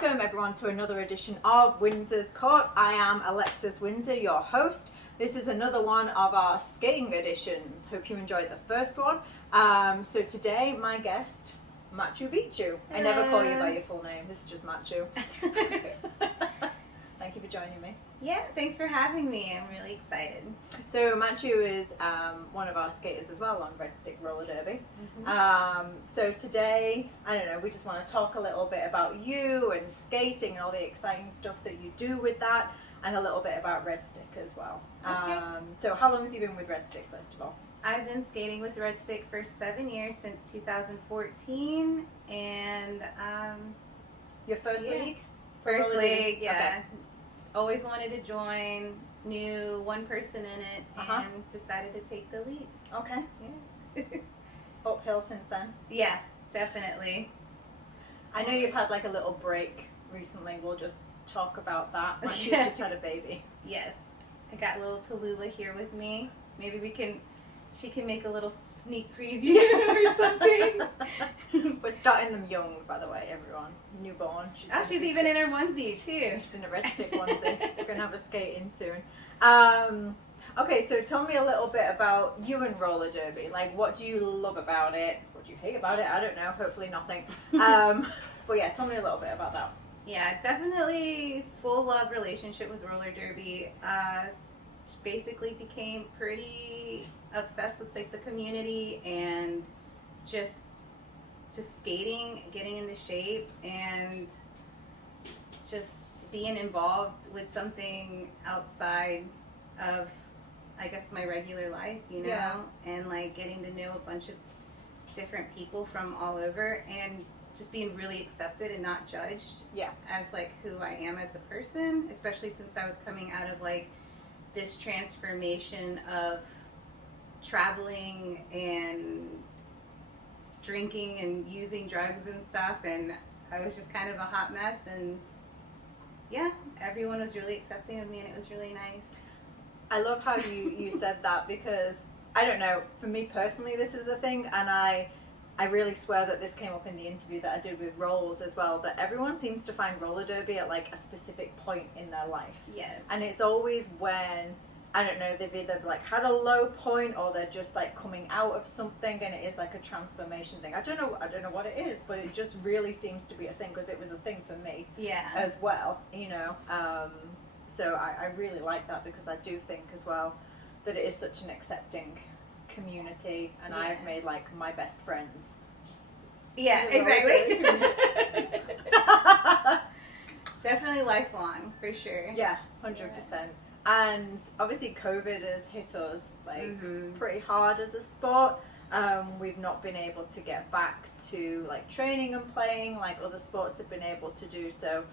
Welcome everyone to another edition of Windsor's Court. I am Alexis Windsor, your host. This is another one of our skating editions. Hope you enjoyed the first one. So today my guest, Machu Beatchu. I never call you by your full name, this is just Machu. Thank you for joining me. Yeah, thanks for having me. I'm really excited. So Machu is one of our skaters as well on Red Stick Roller Derby. So today, I don't know, we just want to talk a little bit about you and skating and all the exciting stuff that you do with that, and a little bit about Red Stick as well. Okay. So how long have you been with Red Stick, first of all? I've been skating with Red Stick for 7 years, since 2014, and Your first Yeah. league? first Roller derby? league, yeah. Always wanted to join, knew one person in it, and decided to take the lead. Okay. Yeah. Uphill since then? Yeah, definitely. I know you've had like a little break recently. We'll just talk about that. Machu's Yeah. just had a baby. Yes. I got little Tallulah here with me. Maybe she can make a little sneak preview or something. We're starting them young, by the way, everyone. Newborn. She's even in her onesie too. She's in a Red Stick onesie. We're going to have a skate in soon. Okay, so tell me a little bit about you and roller derby. Like, what do you love about it? What do you hate about it? I don't know. Hopefully nothing. But yeah, tell me a little bit about that. Yeah, definitely full love relationship with roller derby. Basically became pretty obsessed with like the community and just skating, getting into shape, and just being involved with something outside of, I guess, my regular life, you know, Yeah. and like getting to know a bunch of different people from all over, and just being really accepted and not judged Yeah. as like who I am as a person, especially since I was coming out of like this transformation of traveling and drinking and using drugs and stuff, and I was just kind of a hot mess, and yeah, everyone was really accepting of me, and it was really nice. I love how you said that, because I don't know, for me personally this is a thing, and I really swear that this came up in the interview that I did with Rolls as well, that everyone seems to find roller derby at like a specific point in their life. Yes. And it's always when, I don't know, they've either like had a low point or they're just like coming out of something, and it is like a transformation thing. I don't know what it is, but it just really seems to be a thing, because it was a thing for me Yeah. as well, you know. So I really like that, because I do think as well that it is such an accepting community, and Yeah. I've made like my best friends. Yeah, Roller exactly. derby. Definitely lifelong, for sure. Yeah, 100%. And obviously COVID has hit us like pretty hard as a sport. We've not been able to get back to like training and playing like other sports have been able to do. So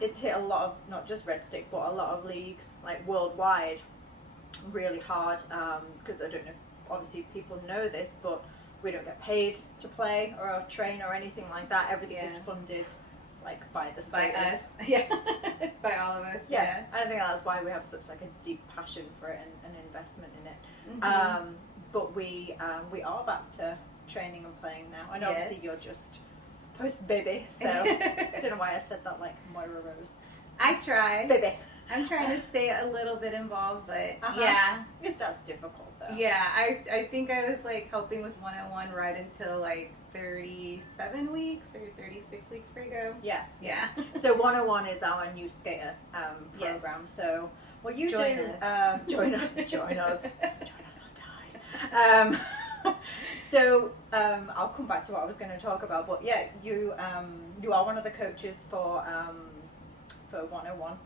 it's hit a lot of, not just Red Stick, but a lot of leagues like worldwide really hard, because I don't know if obviously people know this, but we don't get paid to play or train or anything like that. Everything is funded like by the By skaters. us. Yeah. By all of us. Yeah, I think that's why we have such like a deep passion for it and an investment in it. Mhm. But we are back to training and playing now. And Yes. obviously you're just post baby, so I don't know why I said that like Moira Rose. I try. Baby. I'm trying to stay a little bit involved, but Uh-huh. yeah. That's difficult though. Yeah, I think I was like helping with 101 right until like 37 weeks or 36 weeks ago. Yeah. Yeah. So 101 is our new skater Yes. program. So what you Join do, us. join us, join us on time. So I'll come back to what I was going to talk about, but yeah, you are one of the coaches for 101.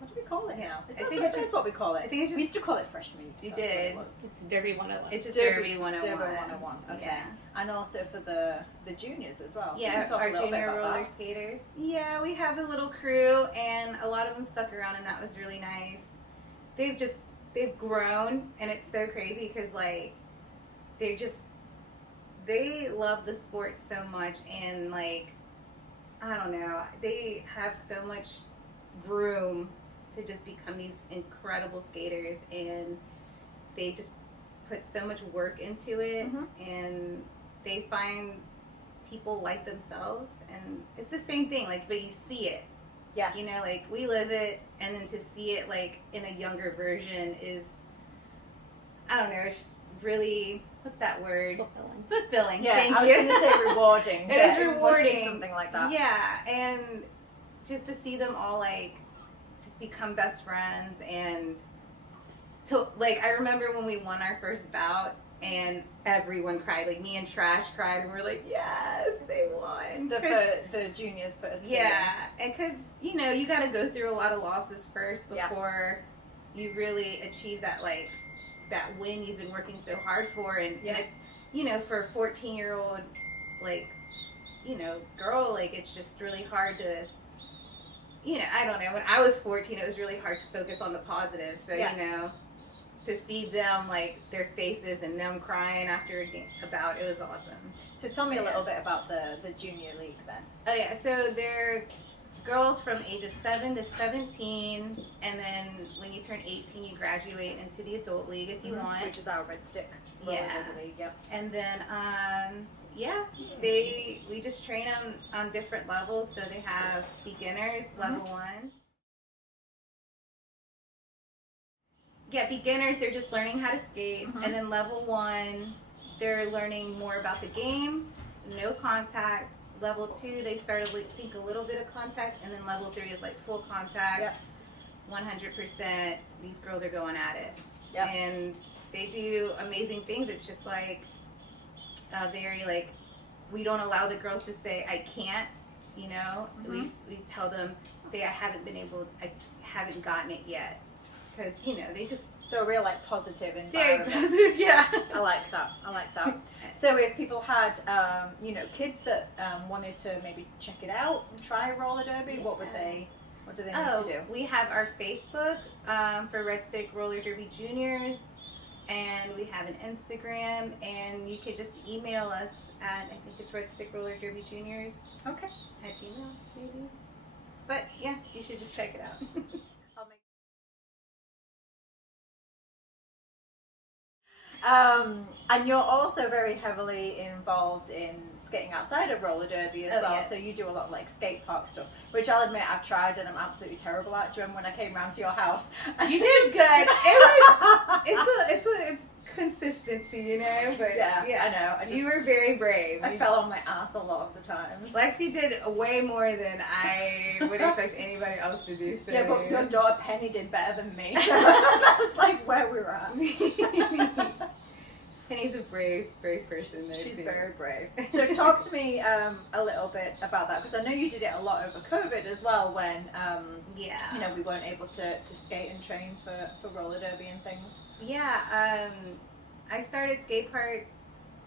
What do we call it now? I think it's just what we call it. I think it's We used to call it Fresh Meat. You That's what did. it was. It's Derby 101. It's just Derby Derby 101. Derby 101. Okay. Yeah. And also for the juniors as well. Yeah, Can you talk a our little bit junior about roller that? skaters. Yeah, we have a little crew, and a lot of them stuck around, and that was really nice. They've grown, and it's so crazy because like they love the sport so much, and like I don't know, they have so much room to just become these incredible skaters, and they just put so much work into it, and they find people like themselves, and it's the same thing, like, but you see it. Yeah. You know, like, we live it, and then to see it, like, in a younger version is, I don't know, it's just really, what's that word? Fulfilling. Yeah, Thank I was you. going to say rewarding. It is It must be rewarding. something like that. Yeah, and just to see them all, like, just become best friends, and to, like, I remember when we won our first bout, and everyone cried, like, me and Trash cried, and we're like, yes, they won. The juniors first. Yeah, and because, you know, you got to go through a lot of losses first before you really achieve that, like, that win you've been working so hard for. And it's, you know, for a 14-year-old, like, you know, girl, like, it's just really hard to, you know, I don't know. When I was 14, it was really hard to focus on the positive. So, you know, to see them, like, their faces and them crying after a bout, it was awesome. So tell me a little bit about the junior league then. Oh, yeah. So they're girls from ages 7 to 17, and then when you turn 18, you graduate into the adult league if you want. Which is our Red Stick roller derby league, yep. And then, we just train them on different levels. So they have beginners, level 1. Yeah, beginners, they're just learning how to skate. And then level 1, they're learning more about the game, no contact. Level 2, they started with, I think, a little bit of contact. And then level 3 is like full contact, 100%. These girls are going at it. Yep. And they do amazing things. It's just like very, like, we don't allow the girls to say, I can't, you know. We tell them, say, I haven't gotten it yet. Because, you know, they just... So a real, like, positive environment. Very positive, yeah. I like that. So if people had, you know, kids that wanted to maybe check it out and try roller derby, what do they need to do? We have our Facebook for Red Stick Roller Derby Juniors, and we have an Instagram, and you could just email us at, I think it's Red Stick Roller Derby Juniors. Okay. At Gmail, maybe. But yeah, you should just check it out. And you're also very heavily involved in skating outside of roller derby as well. Yes. So you do a lot of, like, skate park stuff, which I'll admit I've tried and I'm absolutely terrible at. Jen, when I came round to your house, you did good. It's consistency, you know. But yeah, I know. You were very brave. I fell on my ass a lot of the times. Lexi did way more than I would expect anybody else to do. So. Yeah, but your daughter Penny did better than me. So that's like where we were at. Penny's a brave person. She's very brave. So talk to me a little bit about that, because I know you did it a lot over COVID as well, when you know, we weren't able to skate and train for roller derby and things. Yeah, I started skate park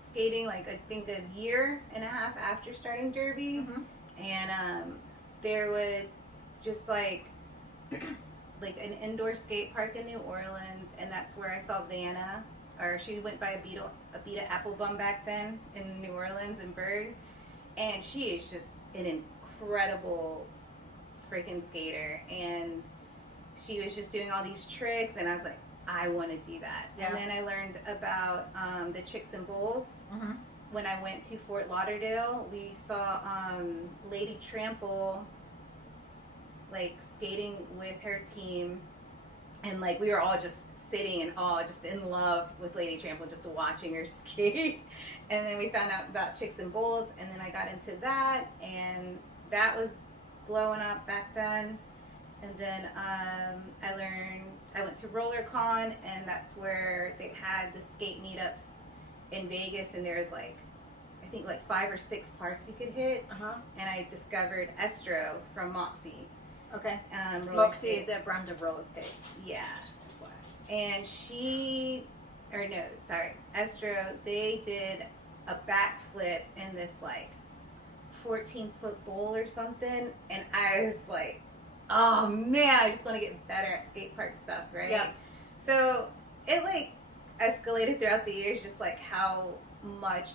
skating, like, I think a year and a half after starting derby, and there was just like an indoor skate park in New Orleans, and that's where I saw Vanna. Or she went by Abita Applebum back then in New Orleans and Berg, and she is just an incredible freaking skater. And she was just doing all these tricks, and I was like, I want to do that. Yeah. And then I learned about the Chicks and Bulls. When I went to Fort Lauderdale, we saw Lady Trample, like, skating with her team, and, like, we were all just sitting in awe, just in love with Lady Trample, just watching her skate. And then we found out about Chicks and Bulls, and then I got into that, and that was blowing up back then. And then I went to RollerCon, and that's where they had the skate meetups in Vegas, and there's, like, I think, like, 5 or 6 parks you could hit. And I discovered Estro from Moxie. Okay. Moxie is a brand of roller skates. Yeah. And Estro, they did a backflip in this, like, 14-foot bowl or something, and I was like, oh man, I just want to get better at skate park stuff, right? Yeah. So it, like, escalated throughout the years, just like how much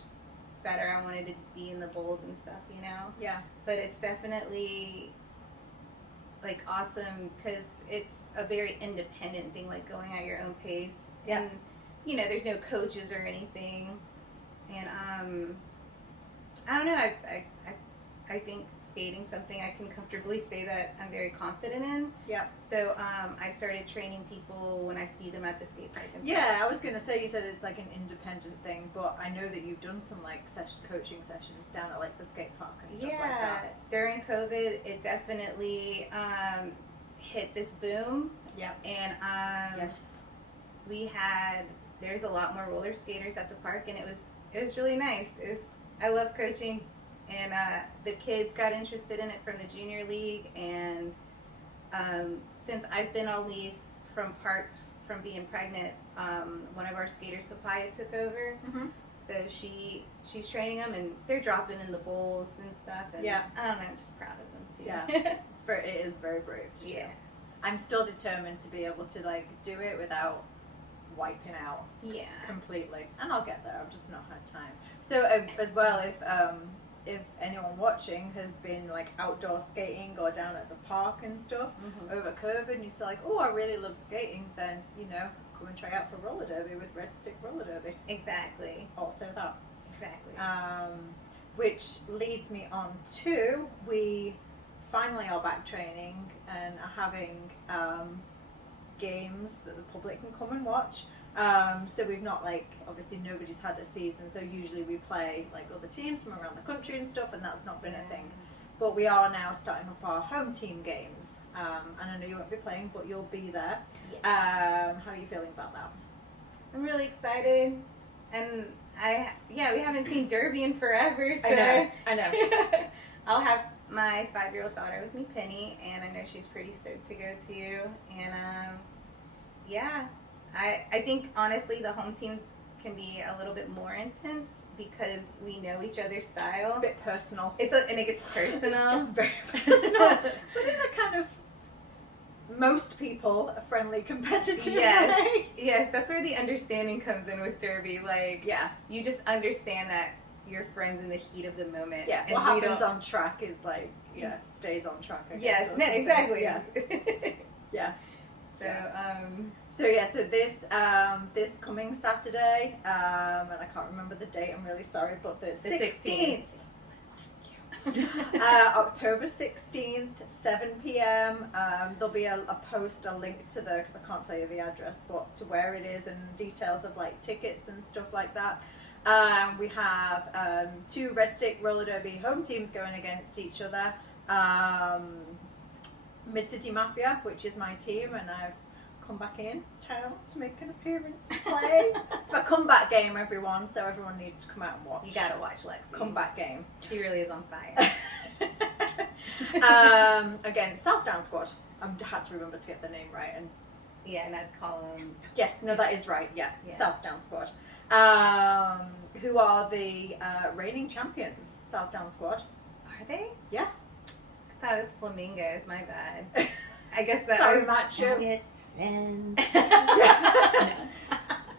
better I wanted to be in the bowls and stuff, you know? Yeah. But it's definitely, like, awesome because it's a very independent thing, like going at your own pace. Yeah. And, you know, there's no coaches or anything. And I don't know. I think skating's something I can comfortably say that I'm very confident in. Yeah. So I started training people when I see them at the skate park. And Yeah, I was gonna say, you said it's like an independent thing, but I know that you've done some like coaching sessions down at like the skate park and stuff like that. Yeah, during COVID, it definitely hit this boom. Yeah. And Yes. there's a lot more roller skaters at the park, and it was really nice. I love coaching, and the kids got interested in it from the junior league, and since I've been on leave from parks from being pregnant, one of our skaters, Papaya, took over. Mm-hmm. So she's training them, and they're dropping in the bowls and stuff. And Yeah. I don't know, I'm just proud of them too. Yeah. It is very brave to do. Yeah. I'm still determined to be able to like do it without wiping out Yeah. completely, and I'll get there. I've just not had time. So as well, if anyone watching has been like outdoor skating or down at the park and stuff over COVID, and you're still like, oh, I really love skating, then come and try out for roller derby with Red Stick Roller Derby. Exactly. Also that. Exactly. Which leads me on to, we finally are back training and are having games that the public can come and watch. So we've not obviously nobody's had a season, so usually we play like other teams from around the country and stuff, and that's not been a thing. But we are now starting up our home team games, and I know you won't be playing, but you'll be there. Yes. How are you feeling about that? I'm really excited, and we haven't seen Derby in forever, so I know. I'll have my 5-year-old daughter with me, Penny, and I know she's pretty stoked to go too. And I think honestly the home teams can be a little bit more intense because we know each other's style. It's a bit personal. And it gets personal. It's very personal. But in a kind of most people a friendly, competitive way. Yes, that's where the understanding comes in with Derby. You just understand that you're friends in the heat of the moment. Yeah, and what happens on track is stays on track, I guess. Yes, no, exactly. Yeah. Yeah. So this coming Saturday, and I can't remember the date, I'm really sorry, but the 16th. October 16th, 7 p.m. There'll be a link to because I can't tell you the address, but to where it is and details of tickets and stuff like that. We have 2 Red Stick Roller Derby home teams going against each other. Mid City Mafia, which is my team, and I've come back in town to make an appearance and play. It's my comeback game, everyone, so everyone needs to come out and watch. You gotta watch Lexi. Comeback game. She really is on fire. Again, South Down Squad. I had to remember to get the name right. And and I'd call them... Yes, no, that is right, yeah. South Down Squad. Who are the reigning champions, South Down Squad. Are they? Yeah. I thought it was Flamingos, my bad. I guess that Sorry, was... Machu. And...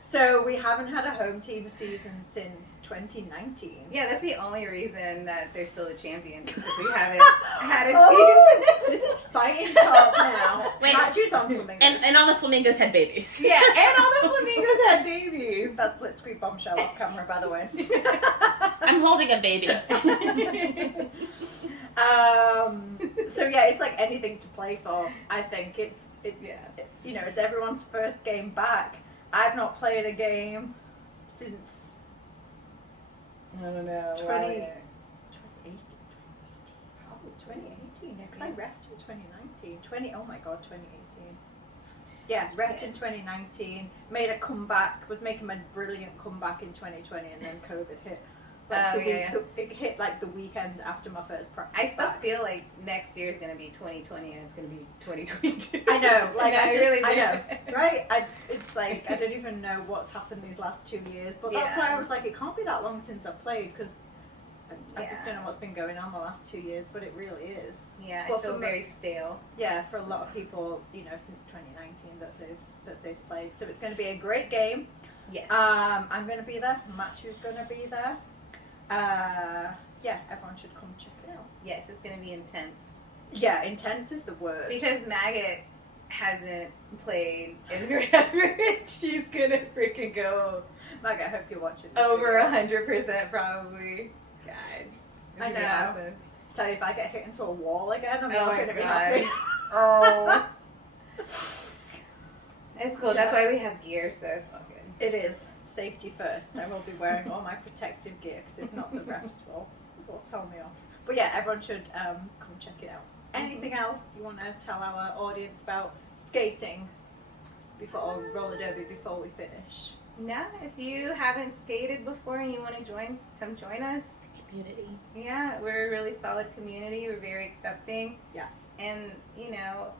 So we haven't had a home team season since 2019. Yeah, that's the only reason that they're still the champions, because we haven't had a season. This is fighting talk now. Wait, Machu's on Flamingos. and all the flamingos had babies. Yeah, and all the Flamingos had babies. That's Blitzkrieg bombshell off camera, by the way. I'm holding a baby. So yeah, it's like anything to play for. I think it's everyone's first game back. I've not played a game since I don't know. 2018, probably 2018. Yeah, because I refed in 2019. Oh my god, 2018. Yeah, refed in 2019. Made a comeback. Was making my brilliant comeback in 2020, and then COVID hit. It hit the weekend after my first practice. I still feel like next year is going to be 2020 and it's going to be 2022. I know, I know, right? It's like I don't even know what's happened these last 2 years, but that's why I was like, it can't be that long since I've played, because I just don't know what's been going on the last 2 years, but it really is. Yeah, well, I feel very stale. Yeah, for a lot of people, since 2019 that they've played. So it's going to be a great game. Yes. I'm going to be there. Machu's going to be there. Everyone should come check it out. Yes, it's going to be intense. Yeah, intense is the word. Because Maggot hasn't played in forever. She's going to freaking go Maggot, I hope you're watching. Over 100% probably. God. I It'd be know. awesome. Tell you, if I get hit into a wall again, I'm Oh not my going to be God. happy. Oh. It's cool. That's why we have gear, so it's all good. It is. Safety first. I will be wearing all my protective gear, because if not, the refs will tell me off. But yeah, everyone should come check it out. Anything else you want to tell our audience about skating or roller derby before we finish? No, if you haven't skated before and you want to join, come join us. Community. Yeah, we're a really solid community. We're very accepting. Yeah. And, you know,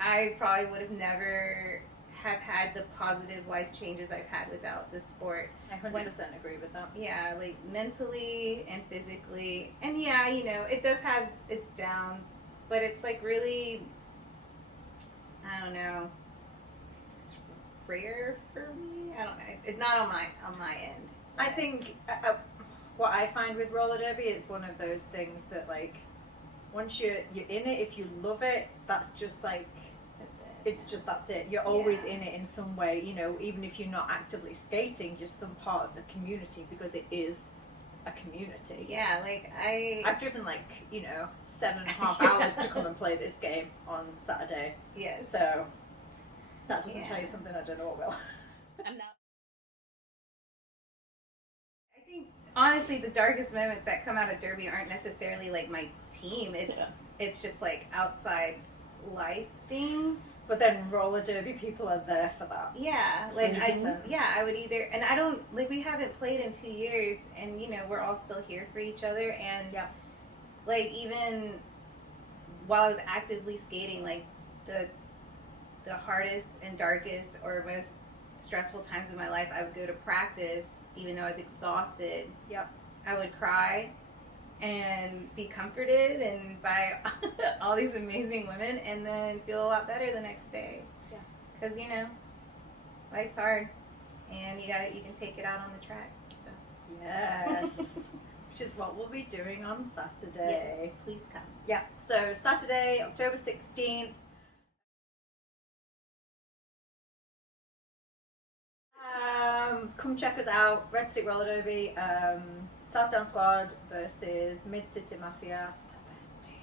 I probably would have never have had the positive life changes I've had without this sport. I 100% agree with that. Yeah, like mentally and physically. And yeah, you know, it does have its downs, but it's like really, I don't know, it's rare for me. I don't know. It's not on my end. I think what I find with roller derby is one of those things that, like, once you're in it, if you love it, that's just like, that's it. You're always in it in some way, you know, even if you're not actively skating, just some part of the community, because it is a community. Yeah, like I've driven 7.5 hours to come and play this game on Saturday. Yeah. So that doesn't tell you something, I don't know what will. I'm not. I think honestly the darkest moments that come out of derby aren't necessarily like my team. It's just like outside life things. But then roller derby people are there for that. Yeah, like 100%. I would either, and I don't, like, we haven't played in 2 years, and you know we're all still here for each other, and like even while I was actively skating, like the hardest and darkest or most stressful times of my life, I would go to practice even though I was exhausted. Yep. I would cry and be comforted and by all these amazing women, and then feel a lot better the next day. Yeah. Because, you know, life's hard, and you can take it out on the track. So. Yes. Which is what we'll be doing on Saturday. Yes, please come. Yeah. So Saturday, October 16th. Come check us out. Red Stick Roller Derby. Southdown Squad versus Mid City Mafia. The best team.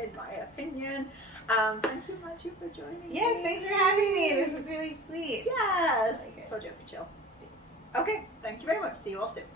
In my opinion. Thank you, Machu, for joining me. Yes, thanks for having me. This is really sweet. Yes. I like it. Told you I could chill. Okay. Thank you very much. See you all soon.